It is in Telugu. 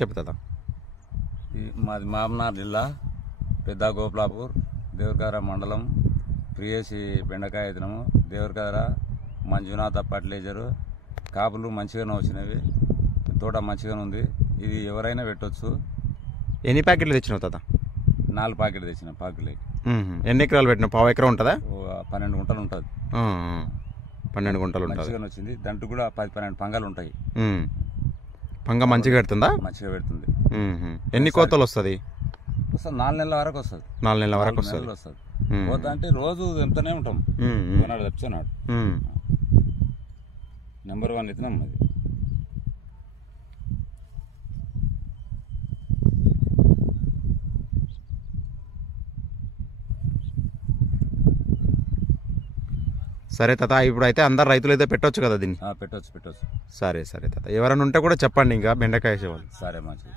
చెప్తా. మాది మహబూబ్నగర్ జిల్లా పెద్ద గోపులాపూర్ దేవరకద్ర మండలం ప్రియేసి బెండకాయ విత్తనము దేవరకద్ర మంజునాథ ఫర్టిలైజరు కాపులు మంచిగానే వచ్చినవి, తోట మంచిగానే ఉంది. ఇది ఎవరైనా పెట్టవచ్చు. ఎన్ని ప్యాకెట్లు తెచ్చినావు తాత? 4 ప్యాకెట్లు తెచ్చిన పాకులకి. ఎన్ని ఎకరాలు పెట్టినావు? 1/2 ఎకరం ఉంటుందా? 12 గుంటలు ఉంటుంది. 12 గుంటలు ఉంటుంది. మంచిగానే వచ్చింది. దాంట్లో కూడా 10-12 పంగాలు ఉంటాయి. పంగ మంచిగా పెడుతుందా? మంచిగా పెడుతుంది. ఎన్ని కోతలు వస్తుంది? 4 నెలల వరకు వస్తుంది. 4 నెలల వరకు వస్తుంది. కోత అంటే రోజు ఎంతనే ఉంటాం. తెచ్చున్నాడు నెంబర్ 1 విత్తనం అది. సరే తాత, ఇప్పుడు అయితే అందరు రైతులు అయితే పెట్టవచ్చు కదా దీన్ని? పెట్టవచ్చు. సరే తాత, ఎవరైనా ఉంటే కూడా చెప్పండి ఇంకా బెండకాయ వేసేవాళ్ళు. సరే మంచిది.